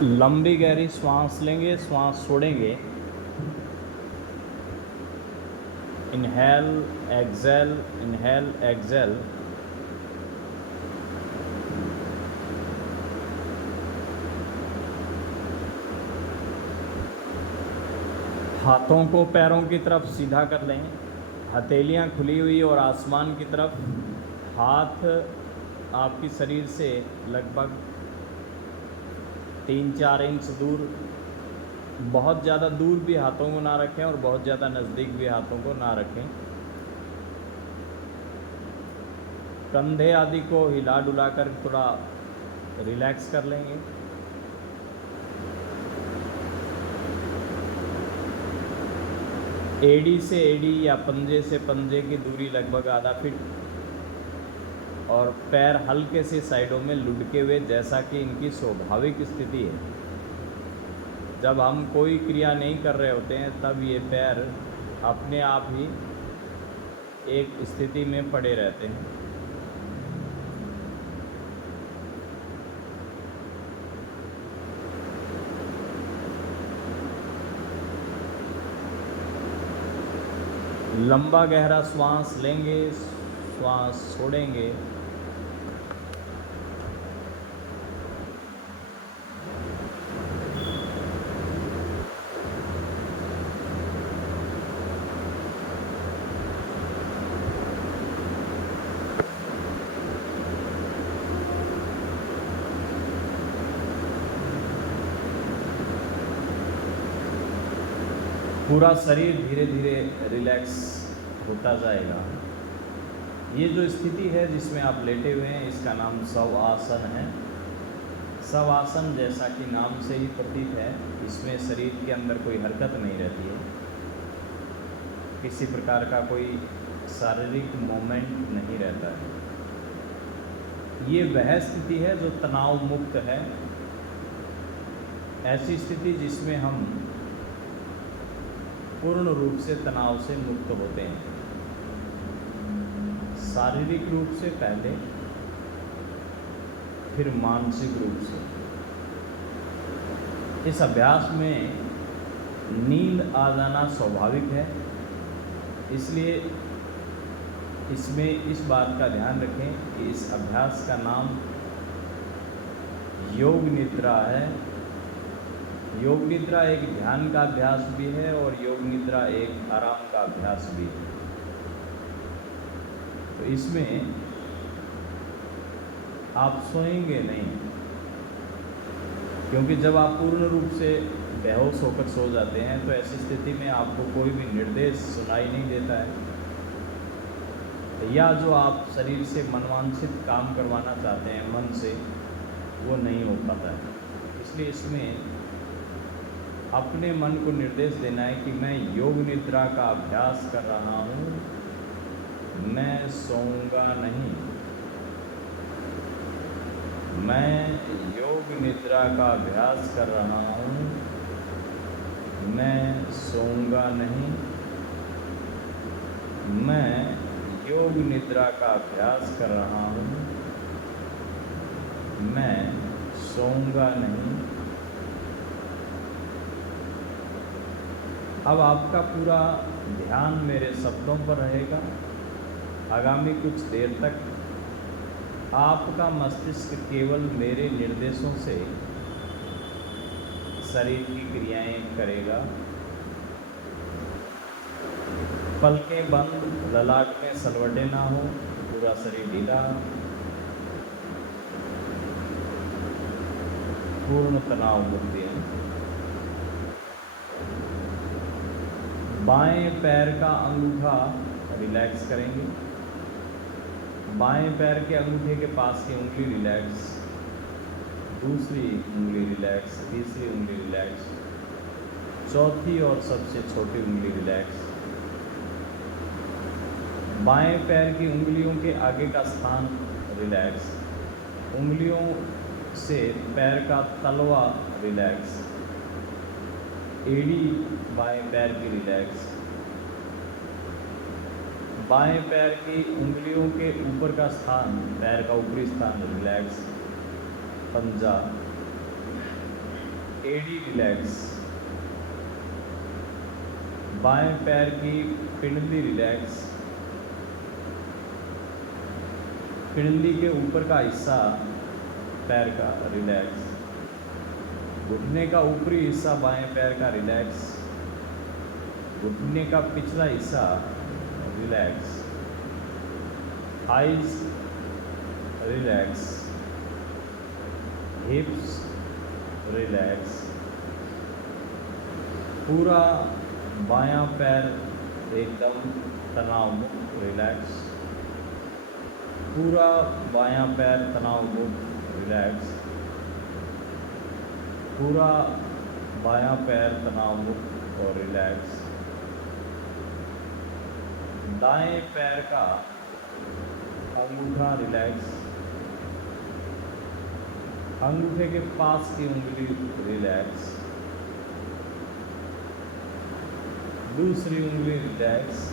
लंबी गहरी श्वास लेंगे, श्वास छोड़ेंगे। Inhale exhale, inhale exhale. हाथों को पैरों की तरफ सीधा कर लें, हथेलियां खुली हुई और आसमान की तरफ। हाथ आपकी शरीर से लगभग 3-4 इंच दूर, बहुत ज़्यादा दूर भी हाथों को ना रखें और बहुत ज़्यादा नज़दीक भी हाथों को ना रखें। कंधे आदि को हिला डुला कर थोड़ा रिलैक्स कर लेंगे। एड़ी से एड़ी या पंजे से पंजे की दूरी लगभग आधा फीट, और पैर हल्के से साइडों में लुढ़के हुए, जैसा कि इनकी स्वाभाविक स्थिति है। जब हम कोई क्रिया नहीं कर रहे होते हैं तब ये पैर अपने आप ही एक स्थिति में पड़े रहते हैं। लंबा गहरा श्वास लेंगे, श्वास छोड़ेंगे। पूरा शरीर धीरे धीरे रिलैक्स होता जाएगा। ये जो स्थिति है जिसमें आप लेटे हुए हैं, इसका नाम शव आसन है। शव आसन, जैसा कि नाम से ही प्रतीत है, इसमें शरीर के अंदर कोई हरकत नहीं रहती है, किसी प्रकार का कोई शारीरिक मूवमेंट नहीं रहता है। ये वह स्थिति है जो तनाव मुक्त है। ऐसी स्थिति जिसमें हम पूर्ण रूप से तनाव से मुक्त होते हैं, शारीरिक रूप से पहले, फिर मानसिक रूप से। इस अभ्यास में नींद आ जाना स्वाभाविक है, इसलिए इसमें इस बात का ध्यान रखें कि इस अभ्यास का नाम योग निद्रा है। योग निद्रा एक ध्यान का अभ्यास भी है और योग निद्रा एक आराम का अभ्यास भी है। तो इसमें आप सोएंगे नहीं, क्योंकि जब आप पूर्ण रूप से बेहोश होकर सो जाते हैं तो ऐसी स्थिति में आपको कोई भी निर्देश सुनाई नहीं देता है, या जो आप शरीर से मनवांछित काम करवाना चाहते हैं मन से, वो नहीं हो पाता है। इसलिए इसमें अपने मन को निर्देश देना है कि मैं योग निद्रा का अभ्यास कर रहा हूँ, मैं सोऊंगा नहीं। मैं योग निद्रा का अभ्यास कर रहा हूँ, मैं सोऊंगा नहीं। मैं योग निद्रा का अभ्यास कर रहा हूँ, मैं सोऊंगा नहीं। अब आपका पूरा ध्यान मेरे शब्दों पर रहेगा। आगामी कुछ देर तक आपका मस्तिष्क केवल मेरे निर्देशों से शरीर की क्रियाएं करेगा। पलकें बंद, ललाट में सलवटें ना हो, पूरा शरीर ढीला, पूर्ण तनाव मुक्ति है। बाएं पैर का अंगूठा रिलैक्स करेंगे। बाएं पैर के अंगूठे के पास की उंगली रिलैक्स, दूसरी उंगली रिलैक्स, तीसरी उंगली रिलैक्स, चौथी और सबसे छोटी उंगली रिलैक्स। बाएं पैर की उंगलियों के आगे का स्थान रिलैक्स, उंगलियों से पैर का तलवा रिलैक्स, एड़ी बाएं पैर की रिलैक्स, बाएं पैर की उंगलियों के ऊपर का स्थान, पैर का ऊपरी स्थान रिलैक्स, पंजा, एडी रिलैक्स, बाएं पैर की पिंडली रिलैक्स, पिंडली के ऊपर का हिस्सा पैर का रिलैक्स, घुटने का ऊपरी हिस्सा बाएं पैर का रिलैक्स, घुटने का पिछला हिस्सा रिलैक्स, थाइज रिलैक्स, हिप्स रिलैक्स, पूरा बायां पैर एकदम तनाव मुक्त रिलैक्स, पूरा बायां पैर तनाव मुक्त रिलैक्स, पूरा बायां पैर तनाव मुक्त और रिलैक्स, दाएं पैर का अंगूठा रिलैक्स, अंगूठे के पास की उंगली रिलैक्स, दूसरी उंगली रिलैक्स,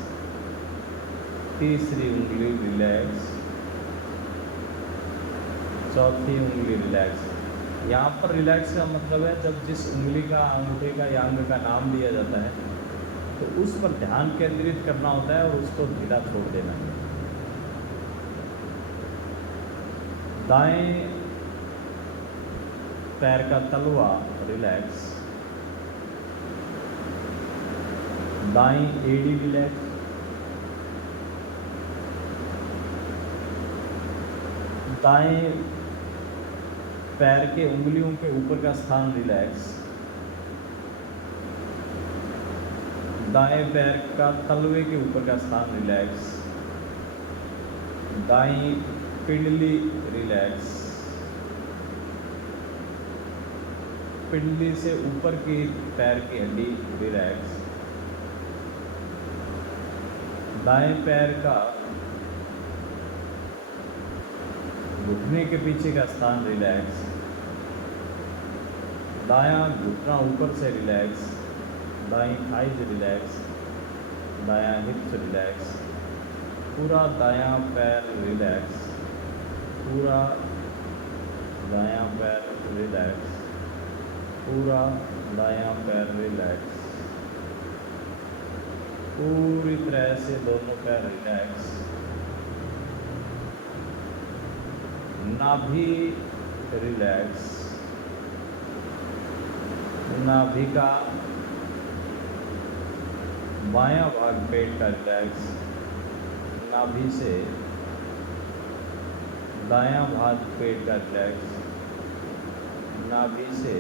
तीसरी उंगली रिलैक्स, चौथी उंगली रिलैक्स। यहाँ पर रिलैक्स का मतलब है जब जिस उंगली का, अंगूठे का या अंग का नाम लिया जाता है तो उस पर ध्यान केंद्रित करना होता है और उसको ढीला छोड़ देना है। दाएं पैर का तलवा रिलैक्स, दाईं एड़ी रिलैक्स, दाएं पैर के उंगलियों के ऊपर का स्थान रिलैक्स, दाएं पैर का तलवे के ऊपर का स्थान रिलैक्स, दाईं पिंडली रिलैक्स, पिंडली से ऊपर की पैर की हड्डी रिलैक्स, दाएं पैर का घुटने के पीछे का स्थान रिलैक्स, दायां घुटना ऊपर से रिलैक्स, दाईं थाइज रिलैक्स, दायां हिप्स रिलैक्स, पूरा दायां पैर रिलैक्स, पूरा दायां पैर रिलैक्स, पूरा दायां पैर रिलैक्स, पूरी तरह से दोनों पैर रिलैक्स, नाभि रिलैक्स, नाभि का बायां भाग पेट का रिलैक्स, नाभि से दायां भाग पेट का रिलैक्स, नाभि से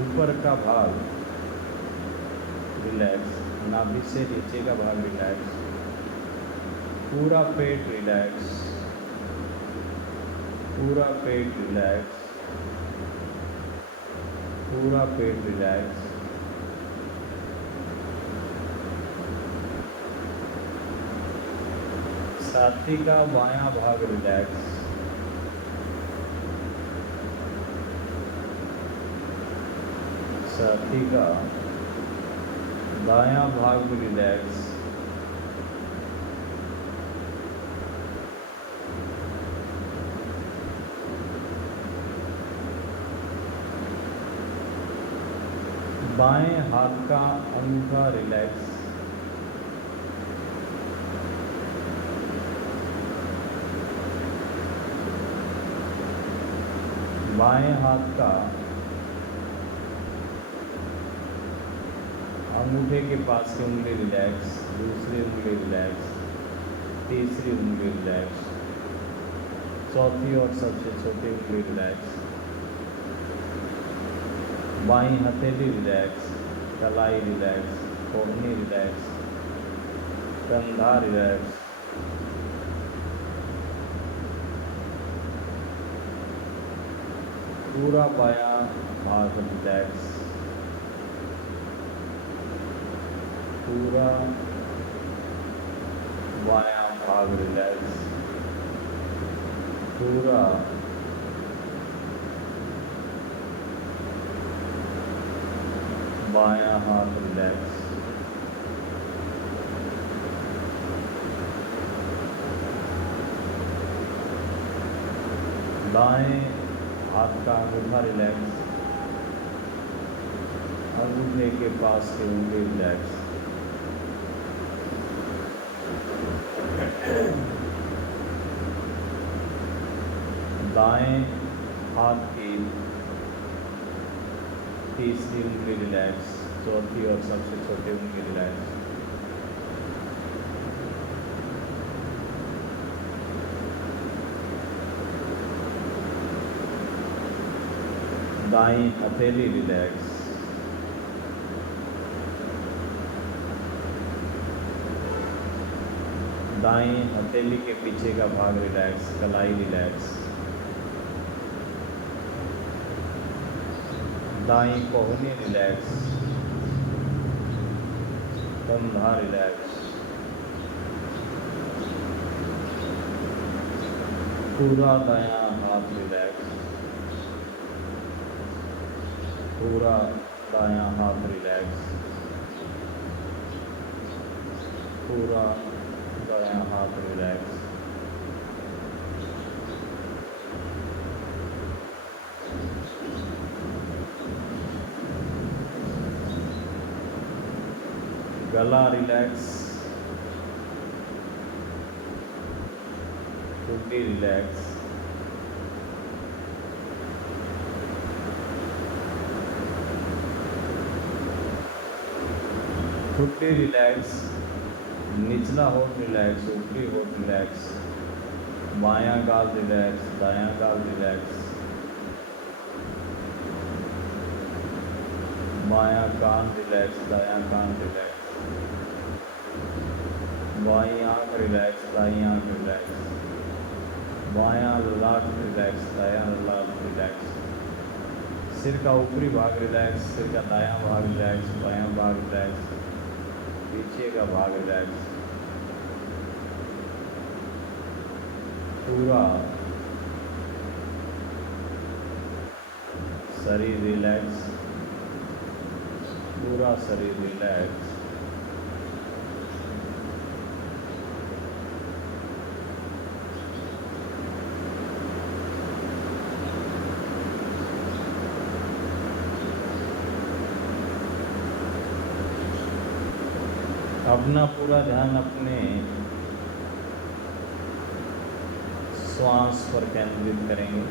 ऊपर का भाग रिलैक्स, नाभि से नीचे का भाग रिलैक्स, पूरा पेट रिलैक्स, पूरा पेट रिलैक्स, पूरा पेट रिलैक्स, छाती का बायां भाग रिलैक्स, छाती का दायां भाग भी रिलैक्स, बाएं हाथ का अंगूठा रिलैक्स, बाएं हाथ का अंगूठे के पास की उंगली रिलैक्स, दूसरी उंगली रिलैक्स, तीसरी उंगली रिलैक्स, चौथी और सबसे छोटी उंगली रिलैक्स, बाईं हथेली रिलैक्स, कलाई रिलैक्स, कोहनी रिलैक्स, कंधा रिलैक्स, पूरा बायां भाग रिलैक्स, पूरा बायां भाग रिलैक्स, पूरा बायां हाथ रिलैक्स, दाएं हाथ का अंगूठा रिलैक्स, अंगूठे के पास के उंगली रिलैक्स, दाएं हाथ की तीसरी उंगली रिलैक्स, चौथी और सबसे छोटी उंगली रिलैक्स, दाईं हथेली रिलैक्स, दाईं हथेली के पीछे का भाग रिलैक्स, कलाई रिलैक्स, दाईं कोहनी रिलैक्स, कंधा रिलैक्स, पूरा दायां हाथ रिलैक्स, पूरा दायां हाथ रिलैक्स, पूरा दायां हाथ रिलैक्स, गला रिलैक्स, ठुड्डी रिलैक्स, ठुड्डी रिलैक्स, निचला होठ रिलैक्स, ऊपरी होठ रिलैक्स, बायां गाल रिलैक्स, दायां गाल रिलैक्स, बायां कान रिलैक्स, दायां कान रिलैक्स, बाईं आंख रिलैक्स, दाईं आंख रिलैक्स, बायां ललाट रिलैक्स, दायां ललाट रिलैक्स, सिर का ऊपरी भाग रिलैक्स, सिर का दायां भाग रिलैक्स, बायां भाग रिलैक्स, पीछे का भाग रिलैक्स, पूरा शरीर रिलैक्स, पूरा शरीर रिलैक्स, अपना पूरा ध्यान अपने श्वास पर केंद्रित करेंगे।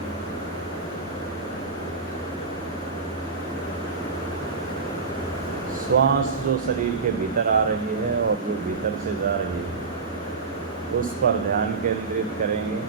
श्वास जो शरीर के भीतर आ रही है और जो भीतर से जा रही है उस पर ध्यान केंद्रित करेंगे।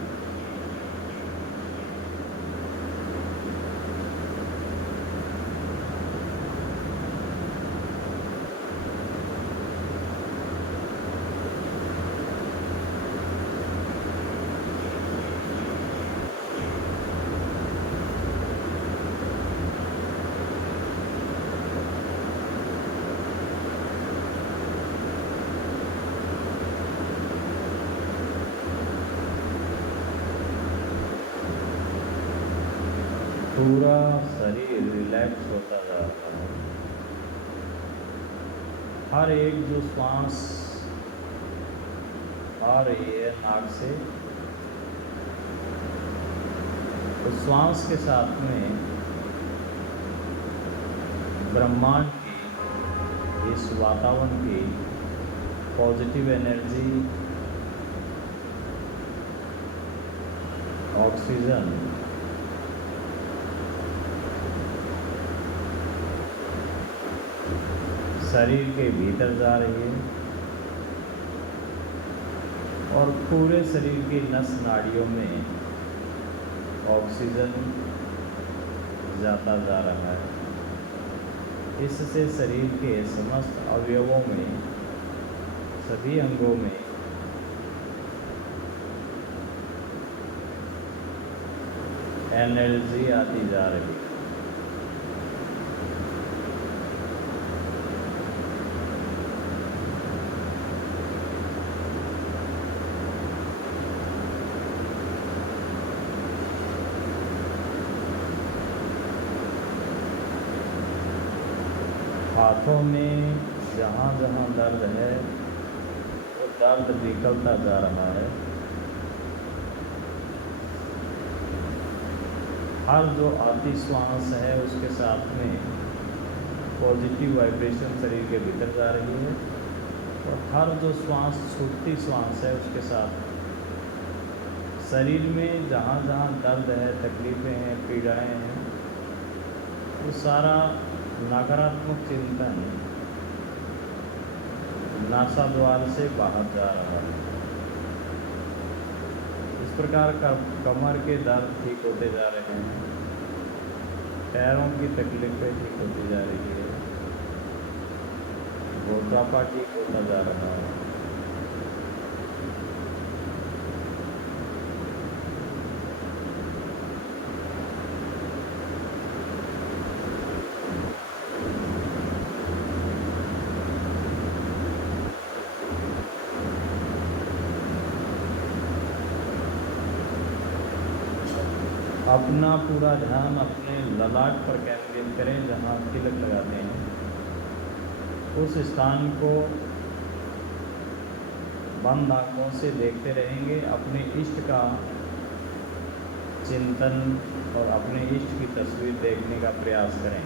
पूरा शरीर रिलैक्स होता जा रहा है। हर एक जो श्वास आ रही है नाक से, उस श्वास के साथ में ब्रह्मांड की, इस वातावरण की पॉजिटिव एनर्जी, ऑक्सीजन शरीर के भीतर जा रही है और पूरे शरीर की नस नाड़ियों में ऑक्सीजन जाता जा रहा है। इससे शरीर के समस्त अवयवों में, सभी अंगों में एनर्जी आती जा रही है। हाथों में जहाँ जहाँ दर्द है वो दर्द निकलता जा रहा है। हर जो आती श्वास है उसके साथ में पॉजिटिव वाइब्रेशन शरीर के भीतर जा रही है, और हर जो श्वास छूटती श्वास है उसके साथ शरीर में जहाँ जहाँ दर्द है, तकलीफ़ें हैं, पीड़ाएं हैं, वो सारा नकारात्मक चिंतन नासा द्वार से बाहर जा रहा है। इस प्रकार का कमर के दर्द ठीक होते जा रहे हैं, पैरों की तकलीफ़ें ठीक होती जा रही है, मोटापा ठीक होता जा रहा है। अपना पूरा ध्यान अपने ललाट पर केंद्रित करें, जहाँ तिलक लगाते हैं उस स्थान को बंद आँखों से देखते रहेंगे। अपने इष्ट का चिंतन और अपने इष्ट की तस्वीर देखने का प्रयास करें।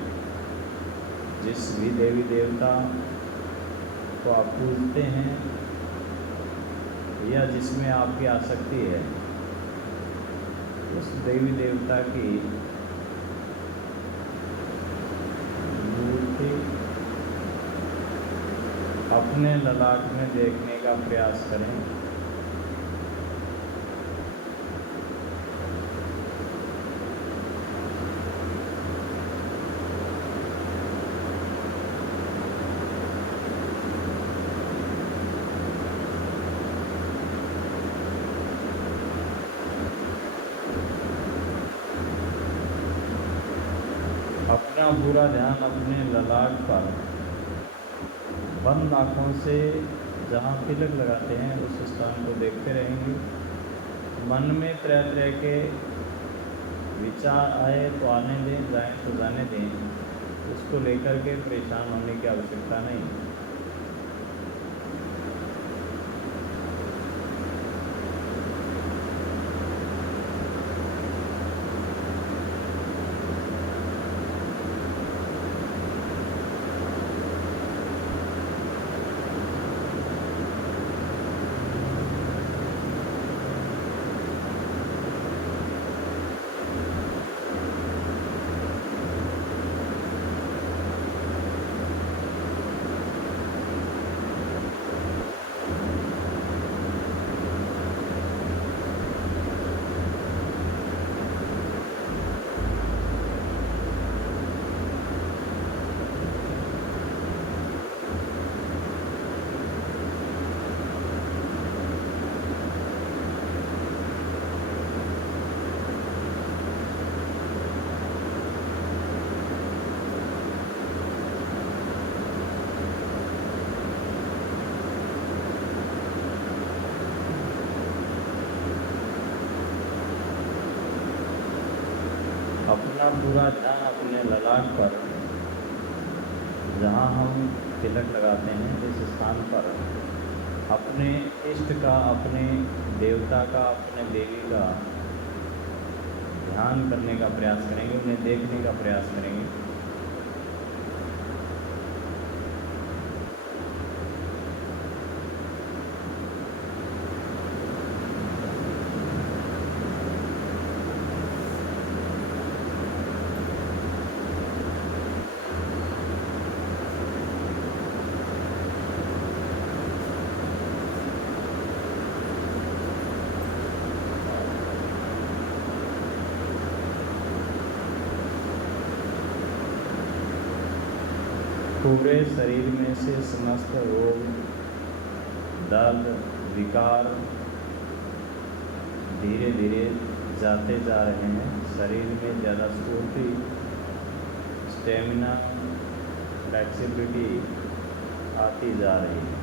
जिस भी देवी देवता को आप पूजते हैं या जिसमें आपकी आसक्ति है, उस देवी देवता की मूर्ति अपने ललाट में देखने का प्रयास करें। अपना पूरा ध्यान अपने ललाट पर बंद आँखों से जहाँ तिलक लगाते हैं उस स्थान को देखते रहेंगे। मन में तरह तरह के विचार आए तो आने दें, जाए तो जाने दें, उसको लेकर के परेशान होने की आवश्यकता नहीं। अपना पूरा ध्यान अपने ललाट पर जहाँ हम तिलक लगाते हैं जिस स्थान पर अपने इष्ट का, अपने देवता का, अपने देवी का ध्यान करने का प्रयास करेंगे, उन्हें देखने का प्रयास करेंगे। पूरे शरीर में से समस्त रोग, दर्द, विकार धीरे धीरे जाते जा रहे हैं। शरीर में ज़्यादा स्फूर्ति, स्टेमिना, फ्लेक्सिबिलिटी आती जा रही है।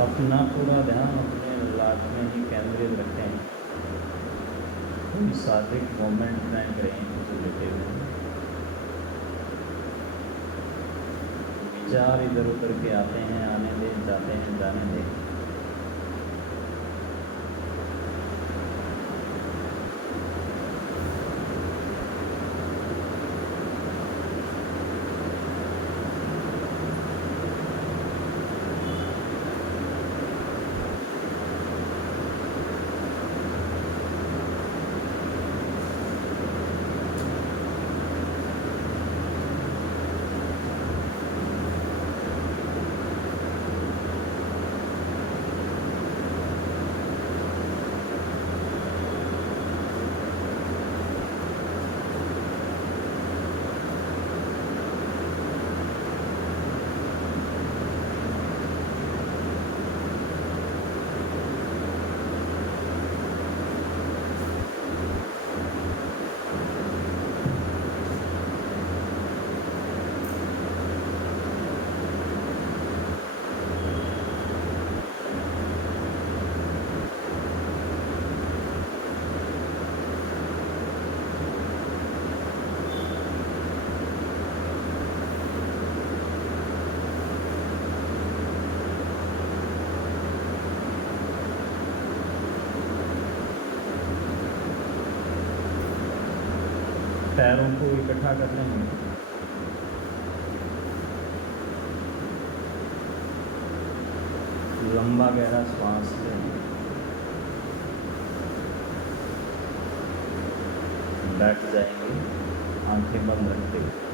अपना पूरा ध्यान अपने ललाट में ही केंद्रित रखें। कोई शारीरिक मूवमेंट न करें जो लेटे हुए हैं। विचार इधर उधर के आते हैं, आने दें, जाते हैं, जाने दें। पैरों को इकट्ठा कर लेंगे। लंबा गहरा श्वास लें। बैठ जाएंगे आंखें बंद रखते हुए।